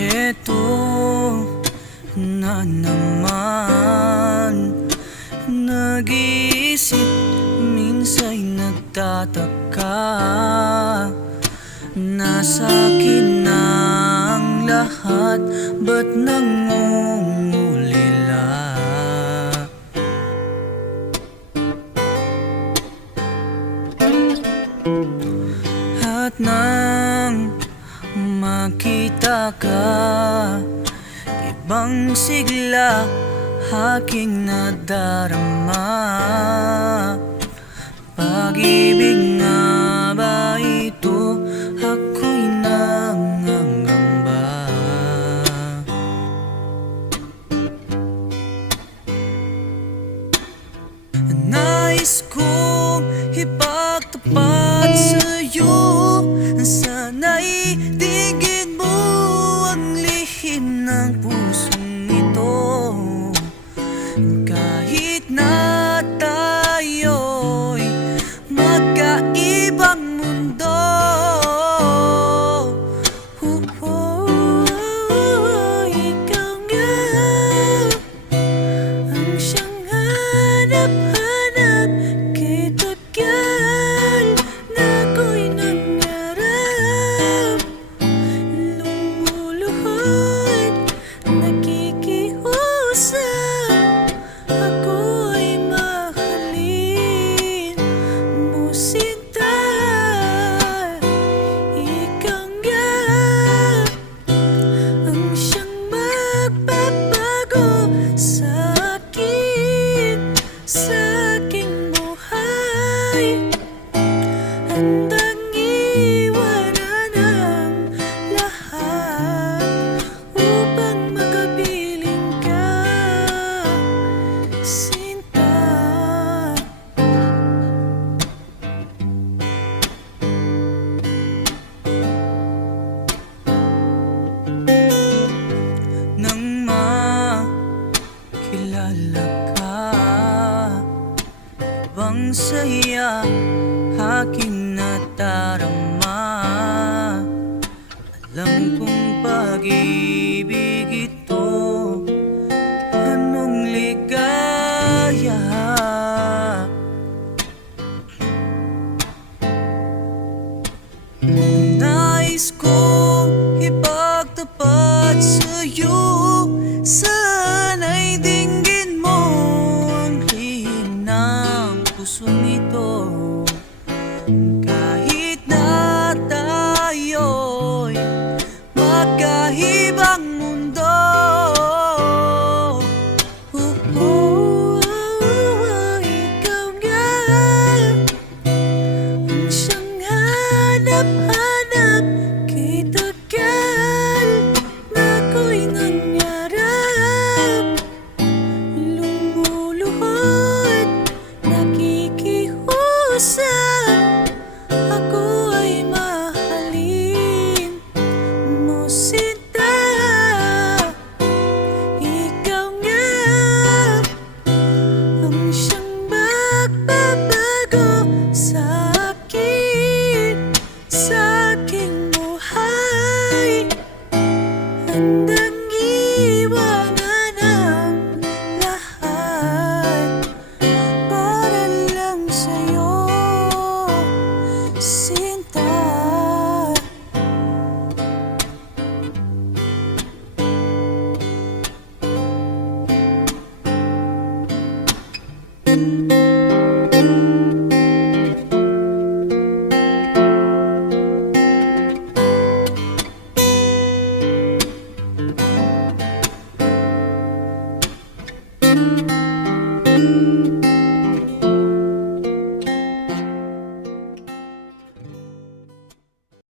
Heto na naman, nag-iisip, minsa'y nagtataka. Nasa akin na ang lahat, ba't nangungulila? At nang makita ka, ibang sigla aking nadarama. Pag-ibig nga ba ito? Ako'y nangangamba. Nais kong ipagtapat sa'yo, sana'y digin mo ang lihim ng pusong ito. Kahit na tayo'y magkaibang mundo, ikaw nga ang siyang hanap-hanap, kay tagal na ako'y nangarap. Lumuluhod, nakikiusap, ako'y mahalin mo, sinta. Ikaw nga ang siyang magbabago sa akin, sa aking buhay. Handang iwanan ang lahat upang makapiling ka, sinta. Nang makilala ka, ibang saya aking nadarama.